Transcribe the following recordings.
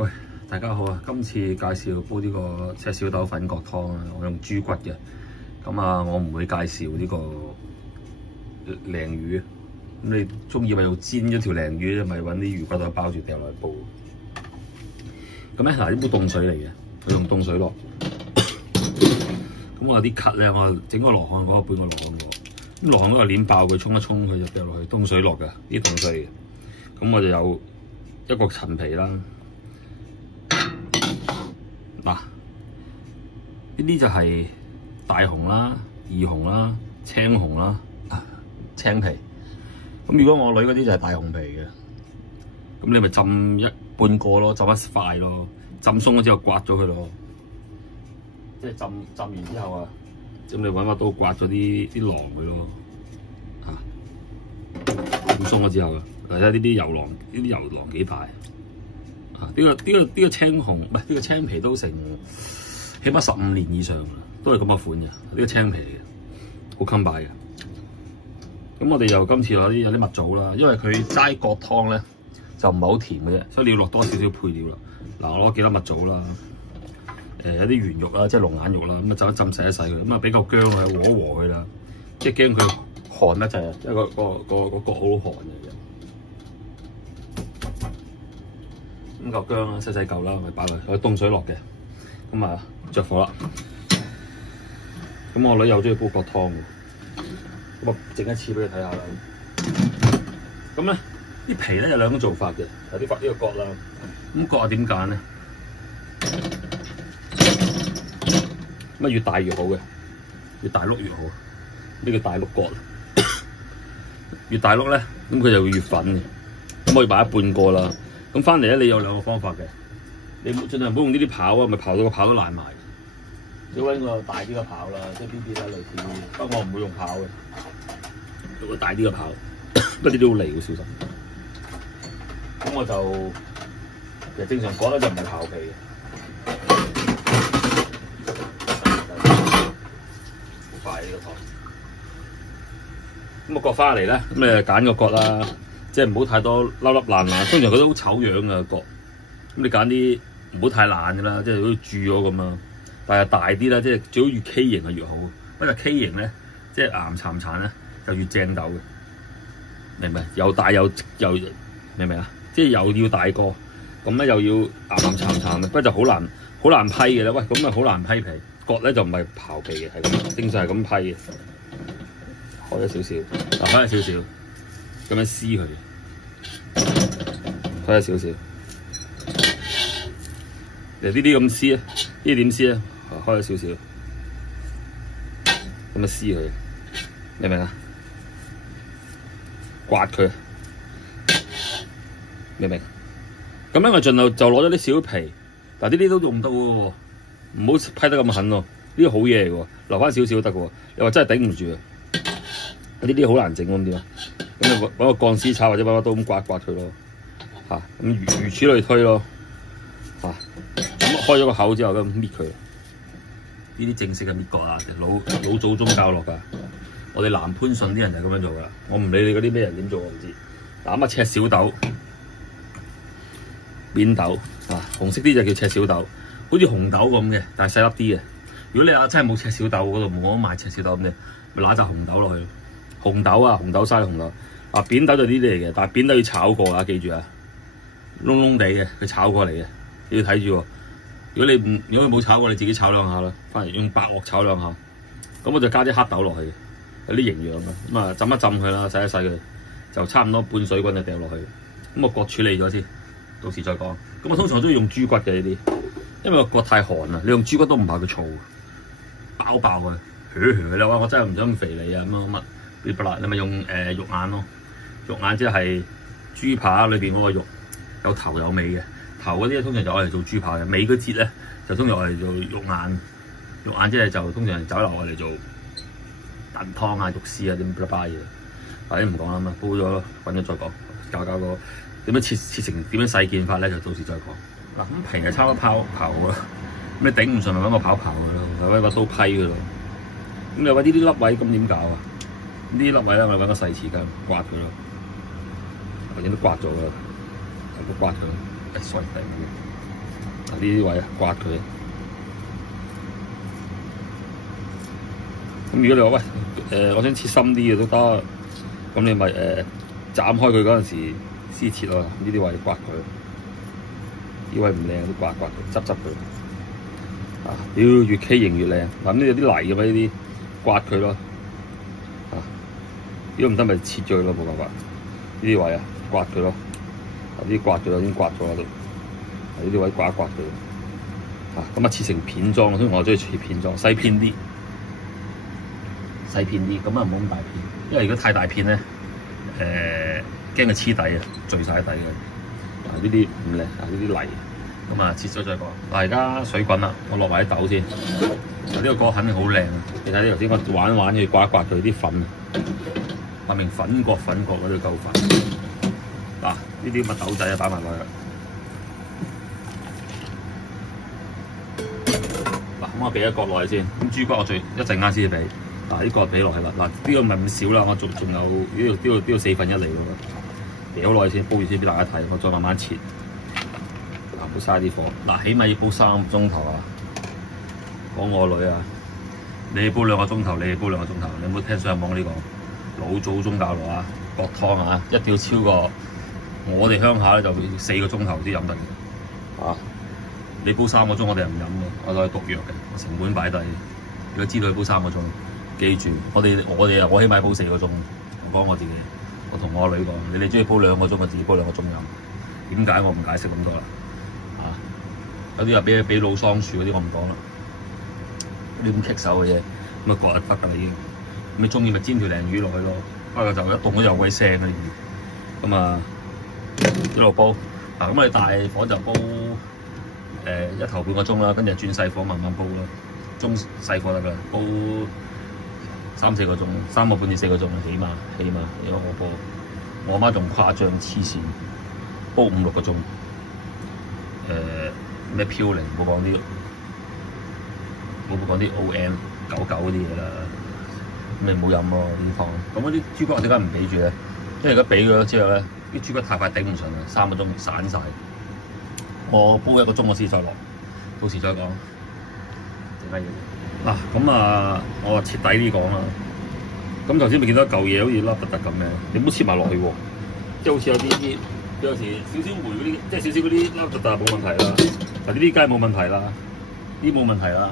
喂，大家好啊！今次介紹煲呢個赤小豆粉葛湯啊，我用豬骨嘅。咁啊，我唔會介紹呢個鯪魚。咁你中意咪用煎一條鯪魚，咪揾啲魚骨頭包住掉落去煲。咁咧嗱，呢煲凍水嚟嘅，佢用凍水落。咁我有啲咳咧，我整個羅漢果，半個羅漢果。咁羅漢果鏈爆佢，沖一沖佢就掉落去，凍水落嘅，啲凍水嚟嘅。咁我就有一個陳皮啦。嗱，呢啲就係大紅啦、二紅啦、青紅啦、青皮。咁如果我女嗰啲就係大紅皮嘅，咁你咪浸一半個咯，浸一塊咯，浸鬆咗之後刮咗佢咯。即係浸完之後啊，咁你揾把刀刮咗啲囊佢咯，浸鬆咗之後啊，睇下呢啲油囊，呢啲油囊幾大。呢個青紅唔係呢個青皮都成起碼15年以上啦，都係咁嘅款嘅。呢個青皮嚟嘅，好襟擺嘅。咁我哋又今次有啲蜜棗啦，因為佢齋葛湯咧就唔係好甜嘅啫，所以你要落多少少配料啦。嗱，我攞幾粒蜜棗啦，有啲圓肉啦，即係龍眼肉啦，咁啊浸一洗一洗佢，咁啊比較薑啊，和一和佢啦，即係驚佢寒得滯啊，因為個葛好寒嘅。咁嚿薑啦，細細嚿啦，咪擺落去，有凍水落嘅，咁啊着火啦。咁我女又中意煲葛湯嘅，咁啊整一次俾佢睇下啦。咁咧啲皮咧有兩種做法嘅，有啲呢個葛啦，咁葛啊點揀咧？咁啊越大越好嘅，越大碌越好。呢個大碌葛，越大碌咧，咁佢就會越粉嘅。咁我要買一半個啦。咁翻嚟咧，你有兩個方法嘅，你盡量唔好用呢啲刨啊，咪刨到個刨都爛埋。你揾個大啲嘅刨啦，即係呢啲啦，類似呢啲。不過我唔會用刨嘅，用個大啲嘅刨，不過呢啲好利，好小心。咁我就其實正常講咧就唔係刨皮嘅，好快呢個湯。咁我割翻嚟咧，咁你揀個葛啦。即係唔好太多粒粒爛爛，通常佢都好醜樣嘅葛。咁你揀啲唔好太爛嘅啦，即係好似蛀咗咁啦。但係大啲啦，即係最好越 K 型係越好。不過 K 型咧，即係岩潺潺咧，就越正豆嘅。明唔明？又大又明唔明啊？即係又要大個，咁咧又要岩岩潺潺嘅，不過就好難批嘅啦。喂，咁啊好難批皮。葛咧就唔係刨皮嘅，係咁正常係咁批嘅。開咗少少，留翻少少。咁樣撕佢，開咗少少。呢啲咁撕啊，呢啲點撕啊？開咗少少，咁樣撕佢，明唔明啊？刮佢，明唔明？咁樣我盡量就攞咗啲小皮，嗱呢啲都用到嘅喎，唔好批得咁狠喎。呢啲好嘢嚟嘅喎，留翻少少得嘅喎。你話真係頂唔住啊？呢啲好難整咁點啊？咁你揾個鋼絲炒或者揾把刀咁刮佢咯，咁如此類推咯，咁開咗個口之後咁搣佢，呢啲正式嘅搣葛啊，老祖宗教落㗎，我哋南番順啲人就咁樣做㗎，我唔理你嗰啲咩人點做我唔知。嗱咁啊赤小豆、扁豆紅色啲就叫赤小豆，好似紅豆咁嘅，但係細粒啲嘅。如果你真係冇赤小豆嗰度冇得賣赤小豆咁嘅，咪揦紮紅豆落去。紅豆啊，紅豆沙紅豆，扁豆就呢啲嚟嘅，但係扁豆要炒過啊，記住啊，燶燶地嘅，佢炒過嚟嘅，你要睇住喎。如果佢冇炒過，你自己炒兩下啦，翻嚟用白鑊炒兩下，咁我就加啲黑豆落去，有啲營養啊，咁啊浸一浸佢啦，洗一洗佢，就差唔多半水滾就掉落去，咁我葛處理咗先，到時再講。咁我通常都要用豬骨嘅呢啲，因為個葛太寒啦，你用豬骨都唔怕佢燥，爆佢，你話我真係唔想咁肥膩啊乜。你咪用肉眼咯，肉眼即係豬扒裏邊嗰個肉，有頭有尾嘅。頭嗰啲通常就攞嚟做豬扒嘅，尾嗰節咧就通常攞嚟做肉眼。肉眼即係就通常酒樓攞嚟做燉湯啊、肉絲啊啲乜嘢。或者唔講啦嘛，煲咗滾咗再講，教個點樣切成點樣細件法咧，就到時再講。嗱咁皮係差唔多刨好啦，咁你頂唔順咪揾個刨佢咯，揾個刀批佢咯。咁你話呢啲粒位咁點搞啊？呢啲粒位咧，我哋揾個細匙羹刮佢咯，我已經都刮咗啦，都刮佢。sorry，呢啲位刮佢。咁如果你話喂我想切深啲嘅都得，咁你咪斬開佢嗰陣時先切咯。呢啲位刮佢，呢位唔靚都刮佢，執佢。啊！屌越畸形越靚，嗱呢有啲泥嘅嘛，呢啲刮佢咯。啊！如果唔得咪切咗佢咯，冇辦法。呢啲位刮佢咯。呢啲刮咗已經刮咗喺度。呢啲位刮佢。咁切成片裝，所以我中意切片裝，細片啲。細片啲，咁唔好咁大片，因為如果太大片咧，驚佢黐底啊，聚晒底嘅。呢啲唔靚，呢啲泥，咁切咗再講。而家水滾啦，我落埋啲豆先。呢個歌肯定好靚啊！你睇呢頭先我玩去刮佢啲粉，話明粉角嗰度夠粉。呢啲咁嘅豆仔擺埋落去。咁我俾一角落去先。咁豬骨我一陣間先俾。呢個俾落去啦，呢個唔係咁少啦，我仲有呢度4分1嚟喎，掉落去先，煲住先俾大家睇，我再慢慢切。唔好嘥啲火，起碼要煲3個鐘頭啊！講我女啊，你煲2個鐘頭，你煲2個鐘頭，你有冇聽上網呢個老祖宗教落啊？割湯啊，一定要超過我哋鄉下咧就4個鐘頭先飲得嘅。你煲3個鐘，我哋唔飲嘅，我攞去毒藥嘅，成本擺低。如果知道你煲3個鐘。記住，我起碼煲4個鐘。我講我自己，我同我女講，你哋中意煲2個鐘，就自己煲2個鐘飲。點解我唔解釋咁多啦？有啲話俾老桑樹嗰啲，我唔講啦。呢啲咁棘手嘅嘢，咁割就得㗎啦已經。咁你中意咪煎條鯪魚落去咯。不過就一凍咗又鬼腥啊呢啲。咁一路煲。咁我哋大火就煲一頭半個鐘啦，跟住轉細火慢慢煲啦。中細火得㗎啦，煲3、4個鐘，3個半至4個鐘起碼，因為我煲，我媽仲誇張黐線，煲5、6個鐘。咩飄零，冇講啲 OM 99嗰啲嘢啦，咁你唔好飲咯呢湯。咁嗰啲豬骨我點解唔俾住咧？因為而家俾咗之後咧，啲豬骨太快頂唔順啦，3個鐘散晒。我煲1個鐘我先再落，到時再講。點解要？我徹底啲講啦。咁頭先咪見到一嚿嘢好似粒突突咁嘅，你唔好切埋落去喎。即係好似有時少少梅嗰啲，即係少少嗰啲粒突突冇問題啦。嗱呢啲梗係冇問題啦，呢啲冇問題啦，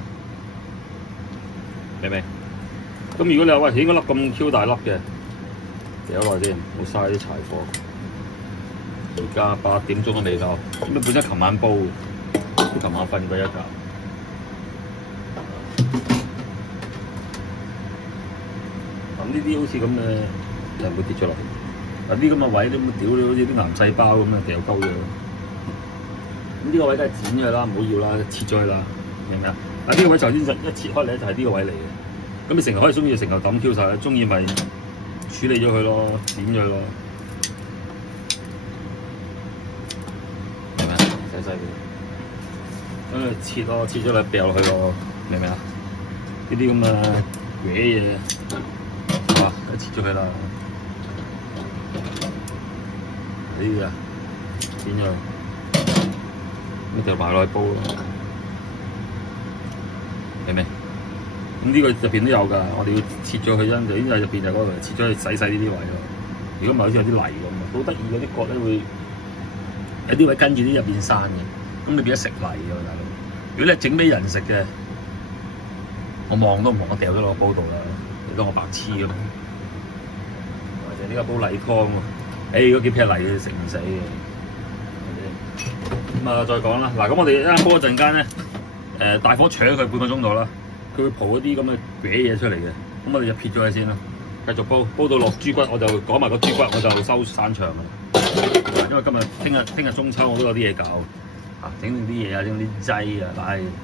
明唔明？咁如果你話喂，應該粒咁 Q 大粒嘅，掉落去先，唔好嘥啲柴火。而家8點鐘都未夠，咁你本身琴晚煲，琴晚瞓過一覺。呢啲好似咁嘅就唔會跌咗落去。啲咁嘅位都咁屌你，好似啲癌細胞咁啊，掉鳩咗。咁呢個位梗係剪咗啦，唔好要啦，切咗佢啦，明唔明啊？呢個位頭先一切開嚟就係呢個位嚟嘅。咁你成日可以中意成嚿抌 Q 晒，中意咪處理咗佢咯，剪咗佢咯，明唔明啊？細細嘅，咁切咯，切咗嚟掉落去咯，明唔明啊？呢啲咁嘅嘢。切咗佢啦，呢啲剪咗，咁就埋落去煲咯，明唔明？咁呢個入邊都有㗎，我哋要切咗佢因為入邊就嗰度切咗去洗呢啲位咯。如果唔係好似有啲泥咁，好得意嗰啲角咧會有啲位跟住啲入邊生嘅，咁你變咗食泥㗎大佬。如果你整俾人食嘅，我望都唔望，我掉咗落個煲度啦，你當我白痴咁。呢個煲例湯喎，嗰幾撇泥食唔死嘅。咁再講啦，咁我哋一陣煲一陣間咧，大火灼佢半個鐘度啦，佢會蒲一啲咁嘅嘢嘢出嚟嘅。咁我哋就撇咗佢先啦，繼續煲到落豬骨，我就講埋個豬骨，我就收散場啦。因為聽日中秋我都有啲嘢搞，整啲嘢啊，整啲劑啊，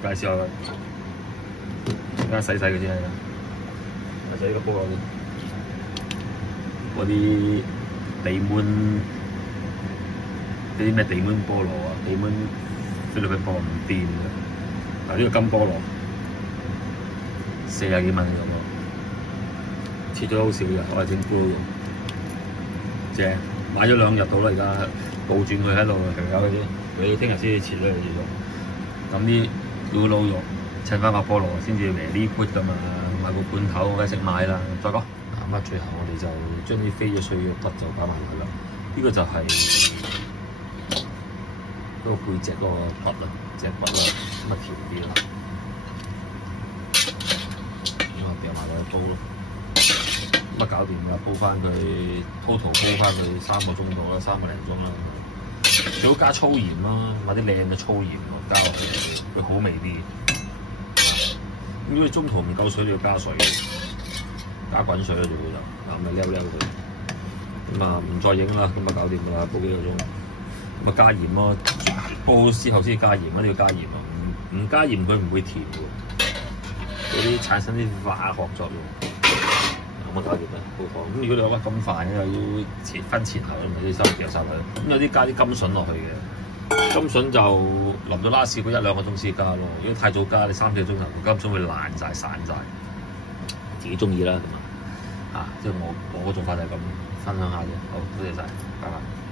介紹下佢。而家洗佢先係啦，洗呢個煲落先。嗰啲地捫，嗰啲咩地捫菠蘿啊，地捫菲律賓菠蘿唔掂嘅。呢個金菠蘿40幾蚊咁咯，切咗好少嘅，我係整菇嘅，正。買咗2日到啦，而家倒轉佢喺度，佢啲，佢聽日先至切咗嚟用。咁啲咕嚕肉襯翻個菠蘿先至 very good 噶嘛，買個罐頭我梗係識買啦。再講咁啊，最後我哋就將啲飛咗碎嘅骨就擺埋落去啦。呢、個就係嗰個背脊嗰個骨啦，脊骨啦，咁啊調啲啦，咁啊掉埋落去煲咯。咁啊搞掂啦，煲翻佢 total 煲翻佢3個鐘度啦，3個零鐘啦。最好加粗鹽啦，買啲靚嘅粗鹽加落去，會好味啲。咁如果你中途唔夠水，你要加水，加滾水啦最好就，咁咪溜溜佢。咁啊唔再影啦，咁啊搞掂啦，煲幾個鐘。咁啊加鹽咯，煲之後先加鹽，一定要加鹽啊！唔加鹽佢唔會甜喎，嗰啲產生啲化學作用。咁啊搞掂啦，煲湯。咁如果你話咁快又要分前後，咪啲收掉晒佢。咁有啲加啲甘筍落去嘅，甘筍就淋到拉屎嗰1-2個鐘先加咯。如果太早加，你3-4個鐘頭，甘筍會爛晒、散晒。自己中意啦，咁啊，即係我個做法就係咁分享下啫。好，多謝晒，拜拜。